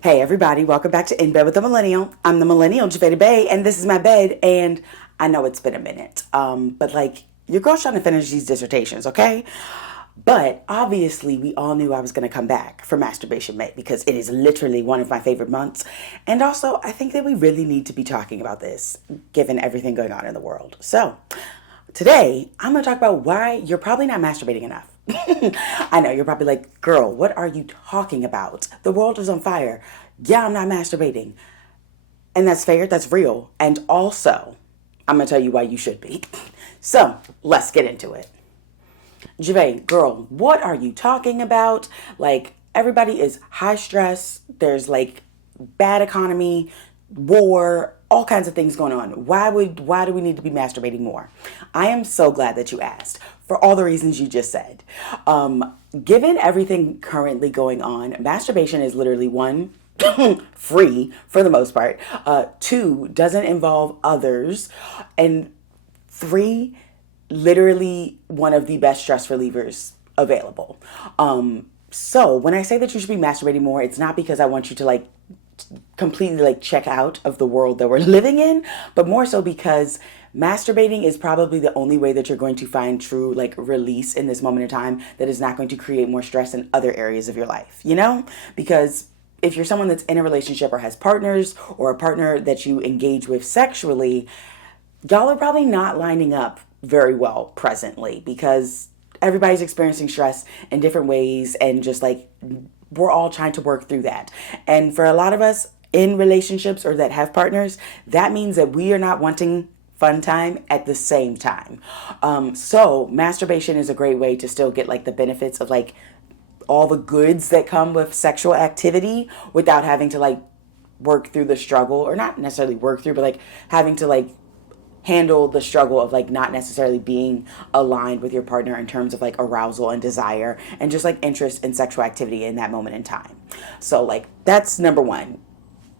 Hey everybody, welcome back to In Bed with the Millennial. I'm the Millennial, Javeda Bay, and this is my bed, and I know it's been a minute. But your girl's trying to finish these dissertations, okay? But obviously, we all knew I was going to come back for Masturbation May because it is literally one of my favorite months. And also, I think that we really need to be talking about this given everything going on in the world. So, today, I'm going to talk about why you're probably not masturbating enough. I know, you're probably like, girl, what are you talking about? The world is on fire. Yeah, I'm not masturbating. And that's fair, that's real. And also, I'm going to tell you why you should be. So, let's get into it. Jave, girl, what are you talking about? Like, everybody is high stress. There's bad economy, war, all kinds of things going on. Why do we need to be masturbating more? I am so glad that you asked for all the reasons you just said. Given everything currently going on, masturbation is literally one, free for the most part. Two, doesn't involve others, and three, literally one of the best stress relievers available. So when I say that you should be masturbating more, it's not because I want you to completely check out of the world that we're living in, but more so because masturbating is probably the only way that you're going to find true release in this moment in time that is not going to create more stress in other areas of your life, because if you're someone that's in a relationship or has partners or a partner that you engage with sexually, y'all are probably not lining up very well presently because everybody's experiencing stress in different ways, and just we're all trying to work through that. And for a lot of us in relationships or that have partners, that means that we are not wanting fun time at the same time. So masturbation is a great way to still get the benefits of all the goods that come with sexual activity without having to work through the struggle, or not necessarily work through, but having to handle the struggle of not necessarily being aligned with your partner in terms of arousal and desire and just interest in sexual activity in that moment in time. So that's number one.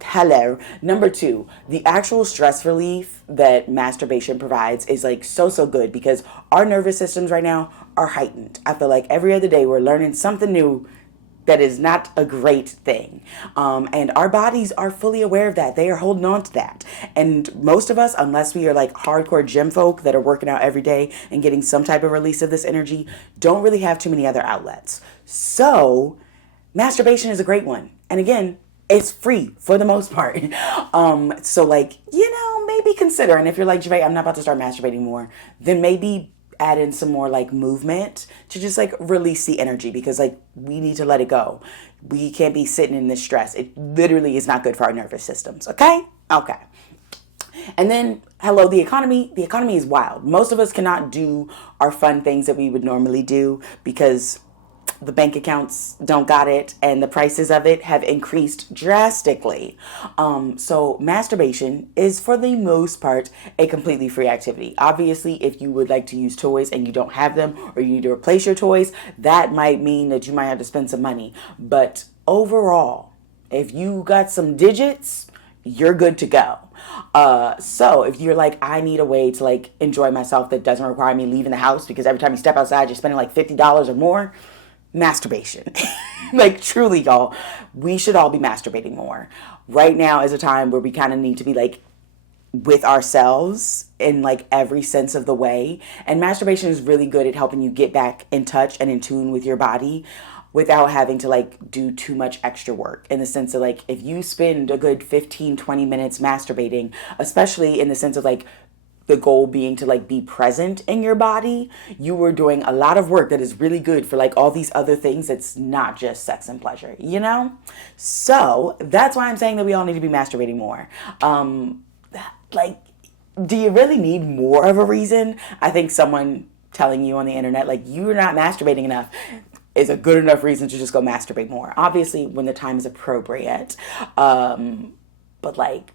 Hello. Number two, the actual stress relief that masturbation provides is so good because our nervous systems right now are heightened. I feel like every other day we're learning something new that is not a great thing. And our bodies are fully aware of that. They are holding on to that. And most of us, unless we are hardcore gym folk that are working out every day and getting some type of release of this energy, don't really have too many other outlets. So masturbation is a great one. And again, it's free for the most part. So maybe consider, and if you're like, Javay, I'm not about to start masturbating more, then maybe add in some more movement to just release the energy, because we need to let it go. We can't be sitting in this stress. It literally is not good for our nervous systems. Okay. And then, hello, the economy. The economy is wild. Most of us cannot do our fun things that we would normally do because the bank accounts don't got it, and the prices of it have increased drastically. So masturbation is, for the most part, a completely free activity. Obviously, if you would like to use toys and you don't have them, or you need to replace your toys, that might mean that you might have to spend some money. But overall, if you got some digits, you're good to go. So if you're I need a way to enjoy myself that doesn't require me leaving the house, because every time you step outside, you're spending $50 or more, masturbation. Truly, y'all, we should all be masturbating more. Right now is a time where we kind of need to be with ourselves in every sense of the way. And masturbation is really good at helping you get back in touch and in tune with your body without having to do too much extra work, in the sense of if you spend a good 15-20 minutes masturbating, especially in the sense of the goal being to be present in your body, you were doing a lot of work that is really good for all these other things. It's not just sex and pleasure, So that's why I'm saying that we all need to be masturbating more. Do you really need more of a reason? I think someone telling you on the internet you're not masturbating enough is a good enough reason to just go masturbate more. Obviously, when the time is appropriate. But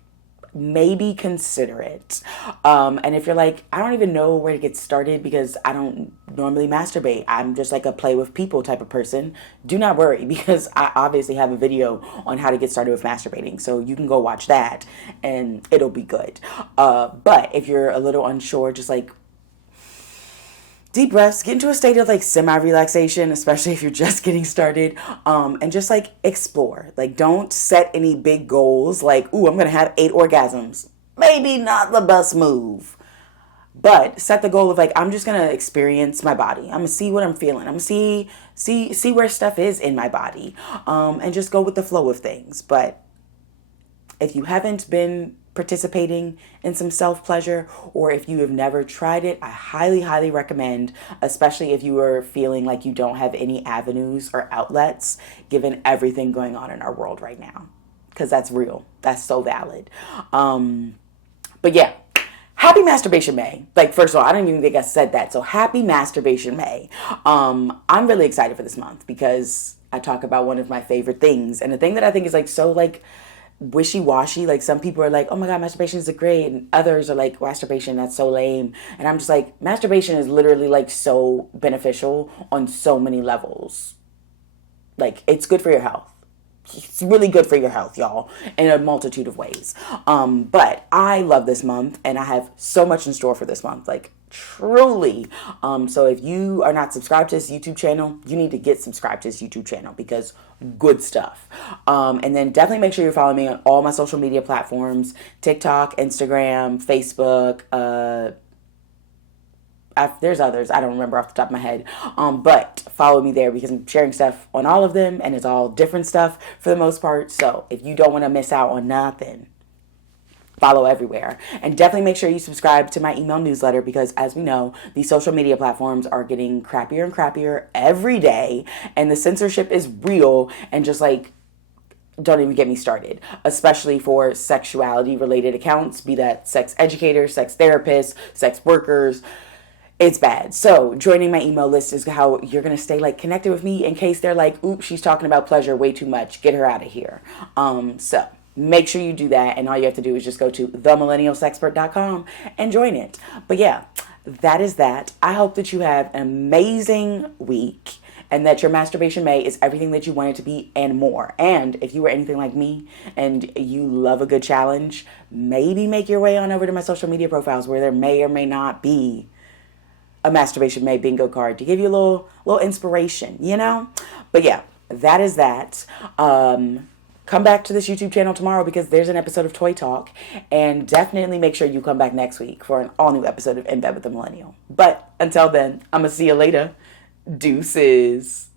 maybe consider it. And if you're I don't even know where to get started because I don't normally masturbate, I'm just a play with people type of person, do not worry, because I obviously have a video on how to get started with masturbating, so you can go watch that and it'll be good. But if you're a little unsure, just deep breaths, get into a state of like semi-relaxation, especially if you're just getting started, and just like explore. Like, don't set any big goals like, ooh, I'm gonna have 8 orgasms. Maybe not the best move. But set the goal of like, I'm just gonna experience my body. I'm gonna see what I'm feeling. I'm gonna see where stuff is in my body, and just go with the flow of things. But if you haven't been participating in some self pleasure, or if you have never tried it, I highly, highly recommend, especially if you are feeling like you don't have any avenues or outlets given everything going on in our world right now. Because that's real. That's so valid. But yeah, happy Masturbation May. Like, first of all, I don't even think I said that. So happy Masturbation May. I'm really excited for this month because I talk about one of my favorite things. And the thing that I think is like so like wishy-washy, like some people are like, oh my god, masturbation is great, and others are like, masturbation, that's so lame. And I'm just like, masturbation is literally like so beneficial on so many levels. Like, it's good for your health. It's really good for your health, y'all, in a multitude of ways. But I love this month, and I have so much in store for this month, like truly. So if you are not subscribed to this YouTube channel, you need to get subscribed to this YouTube channel because good stuff. And then definitely make sure you're following me on all my social media platforms: TikTok, Instagram, Facebook, there's others I don't remember off the top of my head, but follow me there because I'm sharing stuff on all of them, and it's all different stuff for the most part. So if you don't want to miss out on nothing, follow everywhere. And definitely make sure you subscribe to my email newsletter because, as we know, these social media platforms are getting crappier and crappier every day, and the censorship is real. And just like, don't even get me started, especially for sexuality related accounts, be that sex educators, sex therapists, sex workers. It's bad. So joining my email list is how you're going to stay like connected with me in case they're like, oops, she's talking about pleasure way too much. Get her out of here. So make sure you do that. And all you have to do is just go to themillennialsexpert.com and join it. But yeah, that is that. I hope that you have an amazing week and that your Masturbation May is everything that you want it to be and more. And if you are anything like me and you love a good challenge, maybe make your way on over to my social media profiles where there may or may not be a Masturbation May bingo card to give you a little inspiration, you know? But yeah, that is that. Come back to this YouTube channel tomorrow because there's an episode of Toy Talk. And definitely make sure you come back next week for an all-new episode of In Bed with the Millennial. But until then, I'm going to see you later. Deuces.